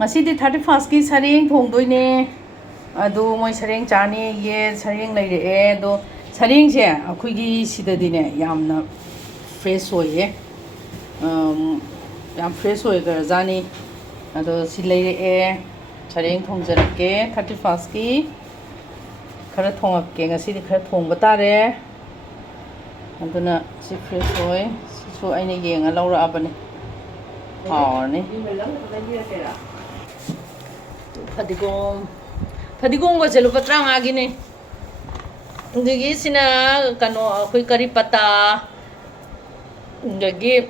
Masidi 31st ki sareng thongdoine ado moi sareng chani ye sareng leire do sareng se akhoi gi sidadi ne yamna fresh oye yam fresh oye gar jani ado si leire sareng thongjarake 31st ki khara thongake ngasidi khara thongba tare aduna si fresh oye si so aine yenga laura abane haarni Fadigong ko sa lupatrang agi ni. Digi sina kano ako'y karipata. Digi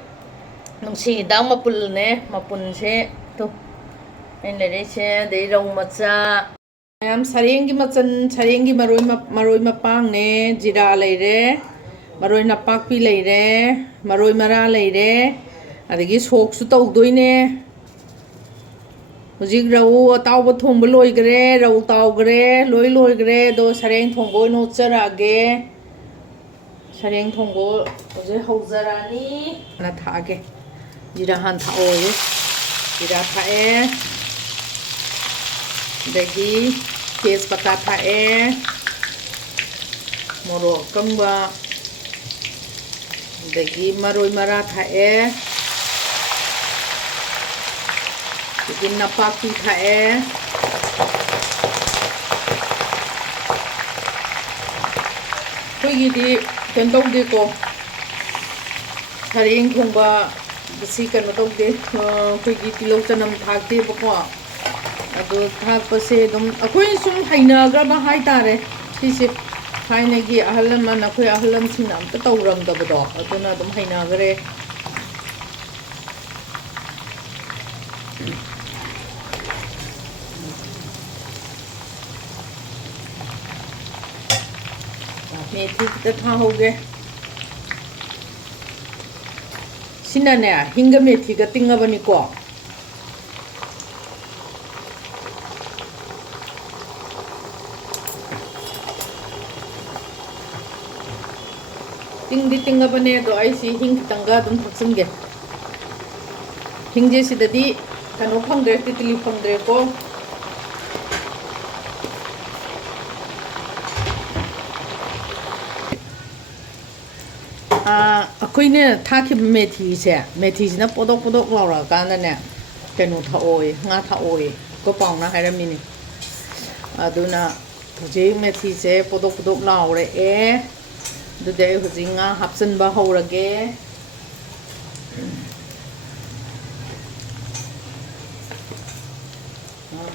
nung sidang mapul ne mapun se to. Ay nare se day raw matsa. Ayam sarengi matsan sarengi maroy mapang ne jira leire maroy napakpi leire maroy mara leire adigi sok su tawdoi ne. Hujik rau tauba thongba loigre rau taugre loigre do sareng thongbo no charage sareng thongbo hoje haujarani na thage jira han thaoye jira thae dagi tes pata thae moro kamba dagi maroi mara thae Begin na paki thae Koi di kentong di ko sareng thongba bisi kan tong de koi gi tilo chanam thakte bako ado thak pase dum akoi sum haina gra ba hai tare sisi haina gi ahalam man akoi ahalam sin am ta tawram da bado aduna dum haina gre methi kita thahoge sina ne hinga methi ga tingabani ko tingabane do ai si hing tanga dum thaksinge hingje sidadi kano phangre titli phangre ko akhoi ne thaki methi sina podok laura kana ne kenu thaoi nga thaoi ko pauna hairamini aduna hoje methi se podok laure dude hoje nga hapsan ba haurage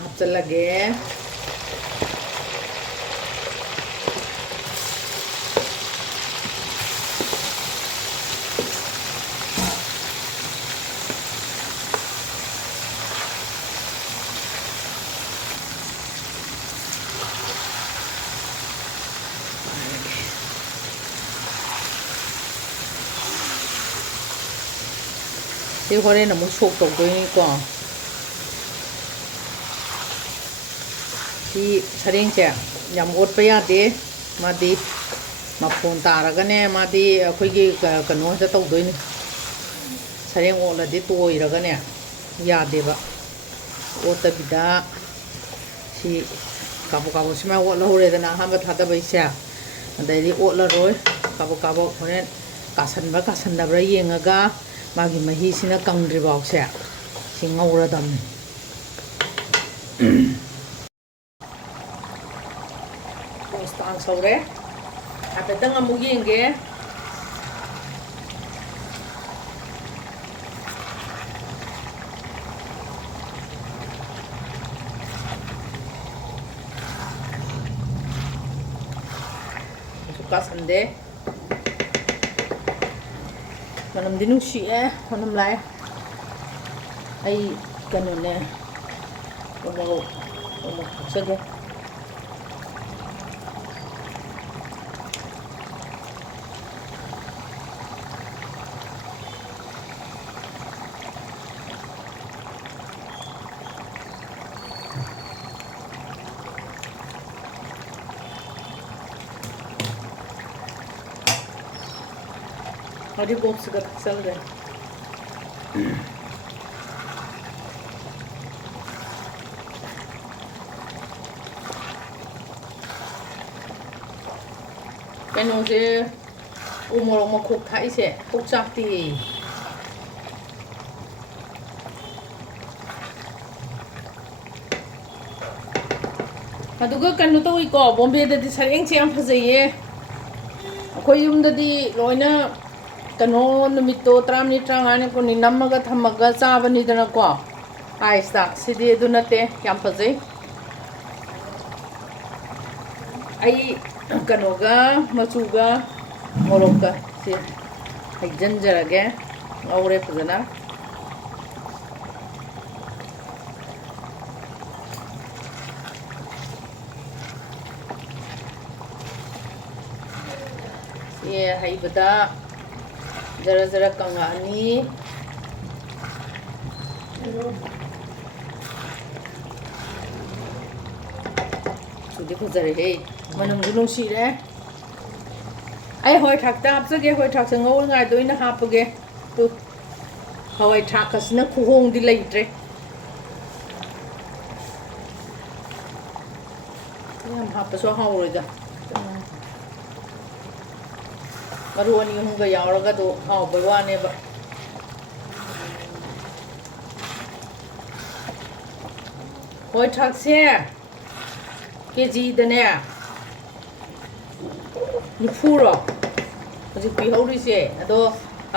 hapsan lage Di hore na mo sok to doing ko di sareng che yam ot pa ya de ma di ma phone taraga ne ma di akhoi gi kano ta to doing sareng o la di toi raga ne ya de ba ota bida si kabu sima o la hore da na ha ba tha da bai sha dai di o la roi kabu hore kasan da bra yengaga magi mahi sina kangdri baw se singawra dam stang sore apetang amugi enge suka sande manam dinung si manam lai ai kanu ne omo sage Hadi box ka sal re ꯀꯩꯅꯣꯁꯦ ꯎ ꯃꯣꯔꯣꯛ ꯃꯈꯣꯛ ꯊꯥꯛꯏꯁꯦ ꯀꯣꯛ ꯆꯥꯛꯇꯤ ꯑꯗꯨꯒ ꯀꯩꯅꯣ ꯇꯧꯏꯀꯣ ꯕꯣꯝꯕꯦꯗꯗꯤ ꯁꯔꯦꯡꯁꯦ ꯌꯥꯝ ꯐꯖꯩꯌꯦ ꯑꯩꯈꯣꯏ ꯌꯨꯝꯗꯗꯤ ꯂꯣꯏꯅ ꯀꯩꯅꯣ ꯅꯨꯃꯤꯠꯇꯣ 15 25 ꯀꯨꯟꯅꯤ ꯅꯝꯃꯒ ꯊꯝꯃꯒ ꯆꯥꯕꯅꯤꯗꯅꯀꯣ ꯑꯥꯏꯁꯇ ꯁꯤꯗꯤ ꯑꯗꯨ ꯅꯠꯇꯦ ꯌꯥꯝ ꯐꯖꯩ ꯑꯩ ꯀꯩꯅꯣꯒ ꯃꯆꯨꯒ ꯃꯣꯔꯣꯛꯀ ꯁꯤ ꯍꯩꯖꯤꯟꯖꯔꯒꯦ ꯉꯧꯔꯦ ꯐꯖꯅ ꯁꯤ ꯍꯩꯕꯗ ꯖꯔ ꯖꯔ ꯀꯪꯉꯛꯑꯅꯤ ꯁꯨꯗꯤ ꯐꯖꯔꯦꯍꯦ ꯃꯅꯝꯁꯨ ꯅꯨꯡꯁꯤꯔꯦ ꯑꯩ ꯍꯋꯥꯏ ꯊ꯭ꯔꯥꯛꯇ ꯍꯥꯞꯆꯒꯦ ꯍꯋꯥꯏ ꯊ꯭ꯔꯥꯛꯁꯦ ꯉꯧꯔꯤꯉꯩꯗ ꯑꯣꯏꯅ ꯍꯥꯞꯄꯒꯦ ꯇꯨ ꯍꯋꯥꯏ ꯊ꯭ꯔꯥꯛꯀꯁꯤꯅ ꯈꯨꯍꯣꯡꯗꯤ ꯂꯩꯇ꯭ꯔꯦ ꯌꯥꯝ ꯍꯥꯞꯄꯁꯨ ꯍꯥꯎꯔꯣꯏꯗ ꯃꯔꯨ 2 3ꯒ ꯌꯥꯎꯔꯒ ꯑꯗꯨ ꯍꯥꯎꯕꯩ ꯋꯥꯅꯦꯕ ꯍꯋꯥꯏ ꯊ꯭ꯔꯥꯛꯁꯦ ꯀꯦꯖꯤꯗꯅꯦ 90ꯔꯣ ꯍꯧꯖꯤꯛ ꯄꯤꯍꯧꯔꯤꯁꯦ ꯑꯗꯣ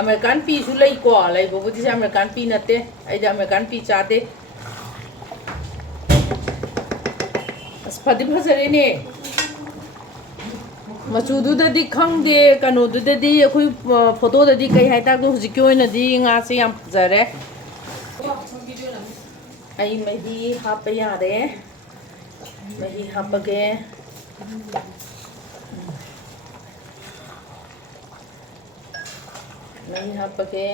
ꯑꯃꯦꯔꯤꯀꯥꯟ ꯄꯤꯁꯨ ꯂꯩꯀꯣ ꯂꯩꯕꯕꯨꯗꯤ ꯑꯃꯦꯔꯤꯀꯥꯟ ꯄꯤ ꯅꯠꯇꯦ ꯑꯩꯗꯤ ꯑꯃꯦꯔꯤꯀꯥꯟ ꯄꯤ ꯆꯥꯗꯦ ꯑꯁ ꯐꯗꯤ ꯐꯖꯔꯦꯅꯦ ꯃꯆꯨꯗꯨꯗꯗꯤ ꯈꯪꯗꯦ ꯀꯩꯅꯣꯗꯨꯗꯗꯤ ꯑꯩꯈꯣꯏ ꯐꯣꯇꯣꯗꯗꯤ ꯀꯩ ꯍꯥꯏꯇꯥꯔꯦ ꯍꯧꯖꯤꯛꯀꯤ ꯑꯣꯏꯅꯗꯤ ꯉꯥꯁꯦ ꯌꯥꯝ ꯐꯖꯔꯦ ꯑꯩ ꯃꯍꯤ ꯍꯥꯞꯄ ꯌꯥꯔꯦ ꯃꯍꯤ ꯍꯥꯞꯄꯒꯦ ꯃꯍꯤ ꯍꯥꯞꯄꯒꯦ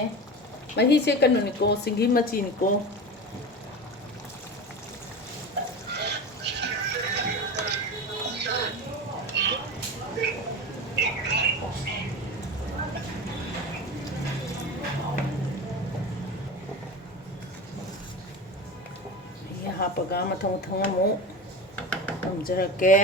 ꯃꯍꯤꯁꯦ ꯀꯩꯅꯣꯅꯤꯀꯣ ꯁꯤꯡꯒꯤ ꯃꯆꯤꯅꯤꯀꯣ ꯃꯍꯤ ꯍꯥꯞꯄꯒ ꯃꯊꯪ ꯃꯊꯪ ꯑꯃꯨꯛ ꯊꯝꯖꯔꯛꯀꯦ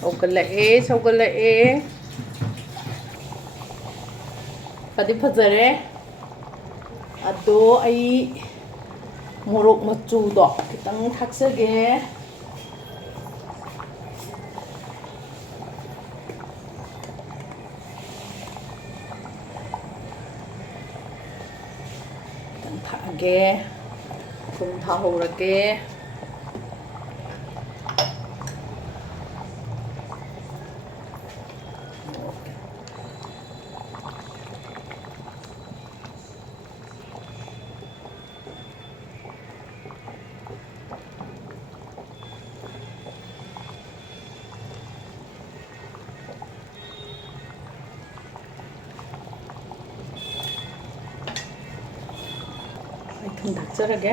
ꯁꯧꯒꯠꯂꯛꯑꯦ ꯁꯧꯒꯠꯂꯛꯑꯦ ꯐꯗꯤ ꯐꯖꯔꯦ ꯑꯗꯣ ꯑꯩ ꯃꯣꯔꯣꯛ ꯃꯆꯨꯗꯣ ꯈꯤꯇꯪ ꯊꯥꯛꯆꯒꯦ ꯈꯤꯇꯪ ꯊꯥꯛꯑꯒꯦ ꯊꯨꯝ ꯊꯥꯍꯧꯔꯒꯦ ꯊꯨꯝ ꯊꯥꯛꯆꯔꯒꯦ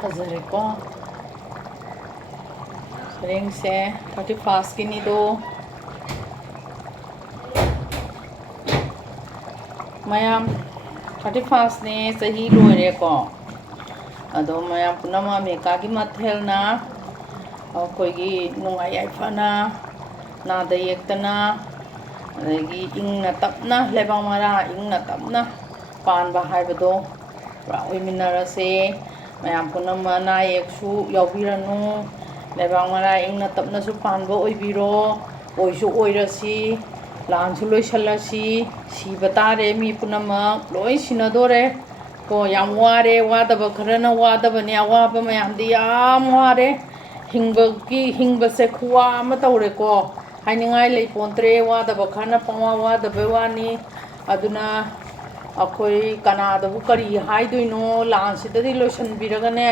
ꯐꯖꯔꯦꯀꯣ ꯁꯔꯦꯡꯁꯦ 31st ꯀꯤꯅꯤꯗꯣ ꯃꯌꯥꯝ 31st ꯅꯦ ꯆꯍꯤ ꯂꯣꯏꯔꯦꯀꯣ ꯑꯗꯣ ꯃꯌꯥꯝ ꯄꯨꯝꯅꯃꯛ ꯑꯃꯦꯔꯤꯀꯥꯒꯤ ꯃꯊꯦꯜꯅ ꯑꯩꯈꯣꯏꯒꯤ ꯅꯨꯡꯉꯥꯏ ꯌꯥꯏꯐꯅ ꯅꯥꯗ ꯌꯦꯛꯇꯅ ꯑꯗꯒꯤ ꯏꯪꯅ ꯇꯞꯅ ꯂꯩꯕꯥꯛ ꯃꯔꯥ ꯏꯪꯅ ꯇꯞꯅ ꯄꯥꯟꯕ ꯍꯥꯏꯕꯗꯣ ꯄꯨꯔꯥ ꯑꯣꯏꯃꯤꯟꯅꯔꯁꯦ ꯃꯌꯥꯝ ꯄꯨꯝꯅꯃꯛ ꯑꯅꯥ ꯑꯌꯦꯛꯁꯨ ꯌꯥꯎꯕꯤꯔꯅꯨ ꯂꯩꯕꯥꯛ ꯃꯔꯥ ꯏꯪꯅ ꯇꯞꯅꯁꯨ ꯄꯥꯟꯕ ꯑꯣꯏꯕꯤꯔꯣ ꯑꯣꯏꯁꯨ ꯑꯣꯏꯔꯁꯤ ꯂꯥꯟꯁꯨ ꯂꯣꯏꯁꯜꯂꯁꯤ ꯁꯤꯕ ꯇꯥꯔꯦ ꯃꯤ ꯄꯨꯝꯅꯃꯛ ꯂꯣꯏ ꯁꯤꯟꯅꯗꯣꯔꯦ ꯀꯣ ꯌꯥꯝ ꯋꯥꯔꯦ ꯋꯥꯗꯕ ꯈꯔꯅ ꯋꯥꯗꯕꯅꯦ ꯑꯋꯥꯕ ꯃꯌꯥꯝꯗꯤ ꯌꯥꯝ ꯋꯥꯔꯦ ꯍꯤꯡꯕꯁꯦ ꯈꯨꯋꯥ ꯑꯃ ꯇꯧꯔꯦꯀꯣ ꯍꯥꯏꯅꯤꯡꯉꯥꯏ ꯂꯩꯄꯣꯟꯇ꯭ꯔꯦ ꯋꯥꯗꯕ ꯈꯔꯅ ꯄꯪꯋꯥ ꯋꯥꯗꯕꯩ ꯋꯥꯅꯤ ꯑꯗꯨꯅ ꯑꯩꯈꯣꯏ ꯀꯅꯥꯗꯕꯨ ꯀꯔꯤ ꯍꯥꯏꯗꯣꯏꯅꯣ ꯂꯥꯟꯁꯤꯗꯗꯤ ꯂꯣꯏꯁꯤꯟꯕꯤꯔꯒꯅꯦ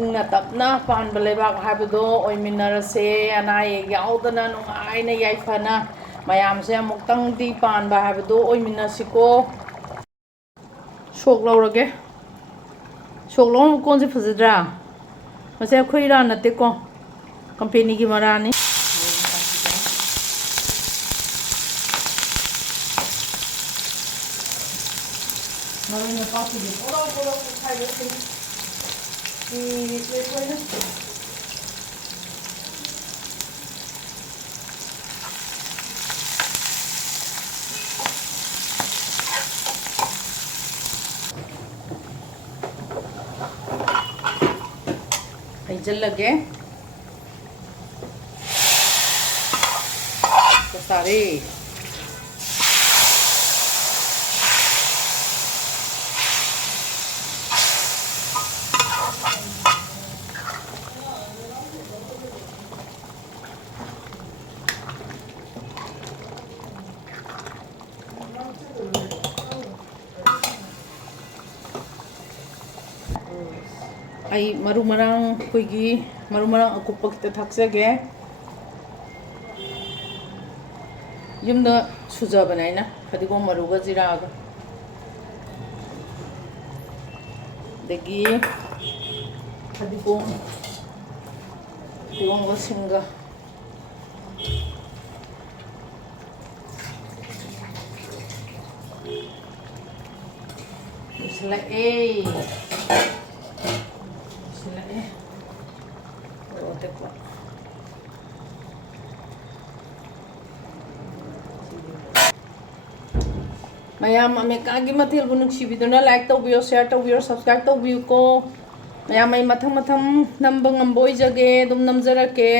ꯏꯪꯅ ꯇꯞꯅ ꯄꯥꯟꯕ ꯂꯩꯕꯥꯛ ꯍꯥꯏꯕꯗꯣ ꯑꯣꯏꯃꯤꯟꯅꯔꯁꯦ ꯑꯅꯥ ꯑꯌꯦꯛ ꯌꯥꯎꯗꯅ ꯅꯨꯡꯉꯥꯏꯅ ꯌꯥꯏꯐꯅ ꯃꯌꯥꯝꯁꯦ ꯑꯃꯨꯛꯇꯪꯗꯤ ꯄꯥꯟꯕ ꯍꯥꯏꯕꯗꯣ ꯑꯣꯏꯃꯤꯟꯅꯁꯤꯀꯣ ꯁꯣꯛ ꯂꯧꯔꯒꯦ ꯁꯣꯛ ꯂꯧꯅꯕ ꯀꯣꯟꯁꯦ ꯐꯖꯗ꯭ꯔꯥ ꯃꯁꯤ ꯑꯩꯈꯣꯏ ꯏꯔꯥꯟ ꯅꯠꯇꯦꯀꯣ ꯀꯝꯄꯦꯅꯤꯒꯤ ꯃꯔꯥꯅꯤ ꯃꯔꯣꯏ ꯃꯄꯥꯛꯁꯤꯗꯤ ꯄꯣꯔꯣ ꯄꯣꯔꯣ ꯈꯥꯏꯗꯣꯛꯇꯣꯏꯅꯤ ꯑꯩꯈꯣꯏꯅ ꯍꯩꯖꯤꯜꯂꯒꯦ ꯇꯥꯔꯦ ꯑꯩ ꯃꯔꯨ ꯃꯔꯥꯡ ꯑꯩꯈꯣꯏꯒꯤ ꯃꯔꯨ ꯃꯔꯥꯡ ꯑꯀꯨꯞꯄ ꯈꯤꯇ ꯊꯥꯛꯆꯒꯦ ꯌꯨꯝꯗ ꯁꯨꯖꯕꯅꯦ ꯑꯩꯅ ꯐꯗꯤꯒꯣꯝ ꯃꯔꯨꯒ ꯖꯤꯔꯥꯒ ꯑꯗꯒꯤ ꯐꯗꯤꯒꯣꯝꯒ ꯁꯤꯡꯒ ꯂꯣꯏꯁꯤꯜꯂꯛꯑꯦ ꯃꯣꯔꯣꯛ ꯑꯇꯦꯛꯄ ꯃꯌꯥꯝ ꯑꯃꯦꯔꯤꯀꯥꯒꯤ ꯃꯊꯦꯜꯕꯨ ꯅꯨꯡꯁꯤꯕꯤꯗꯨꯅ ꯂꯥꯏꯛ ꯇꯧꯕꯤꯌꯣ ꯁꯤꯌꯔ ꯇꯧꯕꯤꯌꯣ ꯁꯕꯁꯀ꯭ꯔꯥꯏꯕ ꯇꯧꯕꯤꯌꯨꯀꯣ ꯃꯌꯥꯝ ꯑꯩ ꯃꯊꯪ ꯃꯊꯪ ꯅꯝꯕ ꯉꯝꯕ ꯑꯣꯏꯖꯒꯦ ꯑꯗꯨꯝ ꯅꯝꯖꯔꯛꯀꯦ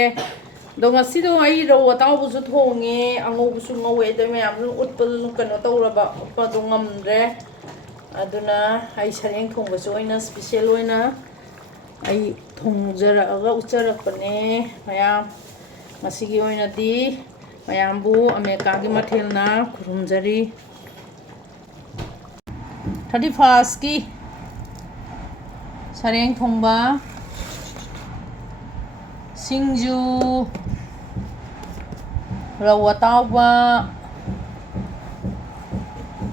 ꯑꯗꯣ ꯉꯁꯤꯗꯣ ꯑꯩ ꯔꯧ ꯑꯇꯥꯎꯕꯁꯨ ꯊꯣꯡꯉꯦ ꯑꯉꯧꯕꯁꯨ ꯉꯧꯋꯦ ꯑꯗꯩ ꯃꯌꯥꯝꯁꯨ ꯎꯠꯄꯗꯨꯁꯨ ꯀꯩꯅꯣ ꯇꯧꯔꯕ ꯎꯠꯄꯗꯣ ꯉꯝꯗ꯭ꯔꯦ ꯑꯗꯨꯅ ꯑꯩ ꯁꯔꯦꯡ ꯊꯣꯡꯕꯁꯨ ꯑꯣꯏꯅ ꯁ꯭ꯄꯤꯁꯦꯜ ꯑꯣꯏꯅ ꯑꯩ ꯊꯣꯡꯖꯔꯛꯑꯒ ꯎꯠꯆꯔꯛꯄꯅꯦ ꯃꯌꯥꯝ ꯃꯁꯤꯒꯤ ꯑꯣꯏꯅꯗꯤ ꯃꯌꯥꯝꯕꯨ ꯑꯃꯦꯔꯤꯀꯥꯒꯤ ꯃꯊꯦꯜꯅ ꯈꯨꯔꯨꯝꯖꯔꯤ 31st Sareng Thongba Singju Rau Atauba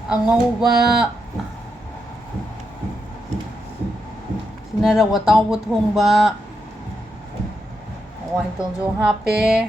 Angauba Sina Rau Atauba Thongba Hawai Tonjo hape